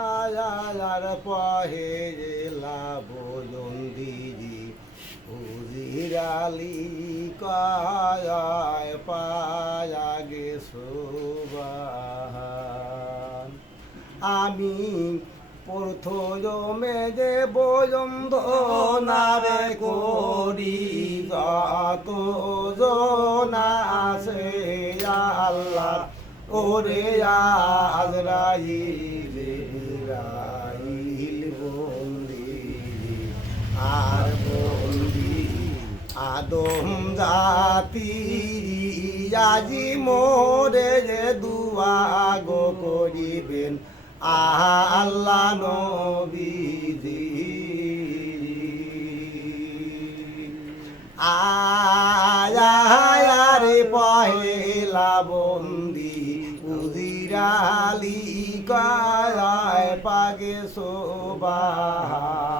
আয়ার পহেলা বয়ন্দিরি উজিরালি কায় পায়া গেছুবাহান আমি প্রথমে যে বয়ন্দনারে করি যত জনা আছে আল্লাহ ওরে আজরাইল বন্দি আর বন্দি আদম জাতি আজি মোরে যে দুয়া গো করিবেন আল্লাহ নবীজি আয়ারে পহেলা বন্দি উজিরালি কায় পাগে সোবাহান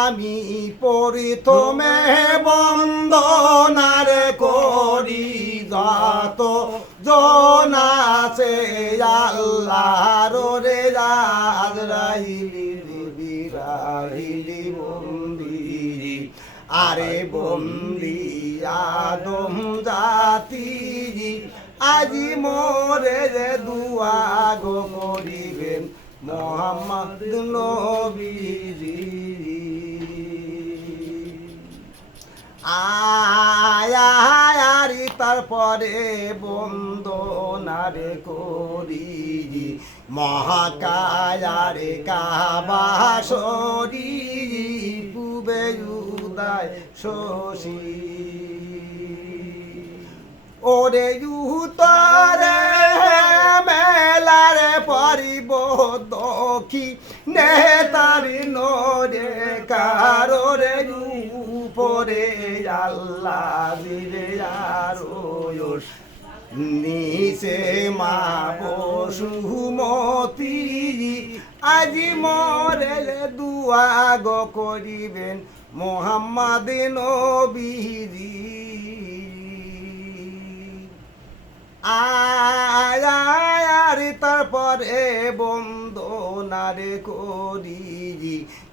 আমি প্রথমে বন্দনার করি যত জনা আছে আল্লাহর রে আজরাইলি বিরাইলি বন্দি আরে বন্দি আদম জাতি আজি মোরে যে দুয়া গো করিবেন মোহাম্মদ নবীজি আয়ারি তারপরে বন্দনারে করি মহাকায়ারে কাবাসরি পূবে উদয় শশী ওরে উতরে মেলারে পরিব দক্ষি নেতারি নরে কারোরে উপরে আল্লাহ দিলে আরো নিচে মা বসুমতি আজি মরে দুয়া গো করিবেন মোহাম্মদ নবীজি আয়ারি তারপরে বন্দনারে করি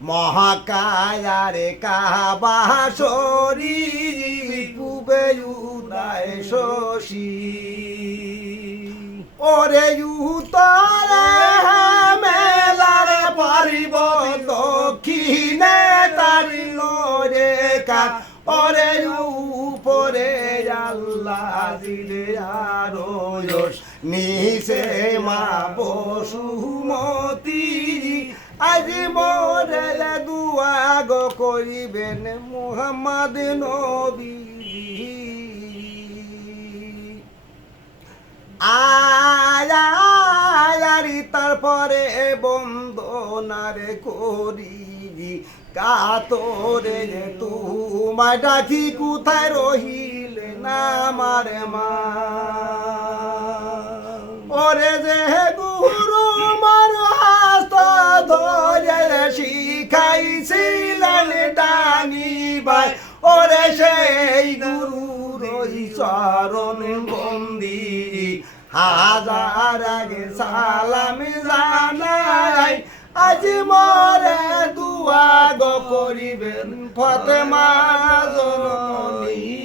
মহাকায়ারে কাবাসরি পূবে উদয় শশী ওরে উতরে মেলারে পারিব দক্ষিণে তারি নরে কা ওরে উপরে আল্লাহ দিলে আরো নিচে মা বসুমতি আজি মোরে দুয়া গো করিবেন মুহাম্মদ নবীজি আয়ারি তারপরে বন্দনারে করি কাতরে তোমায় ডাকি কোথায় রহিলে না মারে মা ওরে যে গুরু মার হাত ধরে শিখাইছিলেন ডানি ভাই ওরে সেই গুরু রই চরণ বন্দি হাজার আগে সালাম জানাই আজি মরে দুয়া গো করিবেন ফাতেমা জননী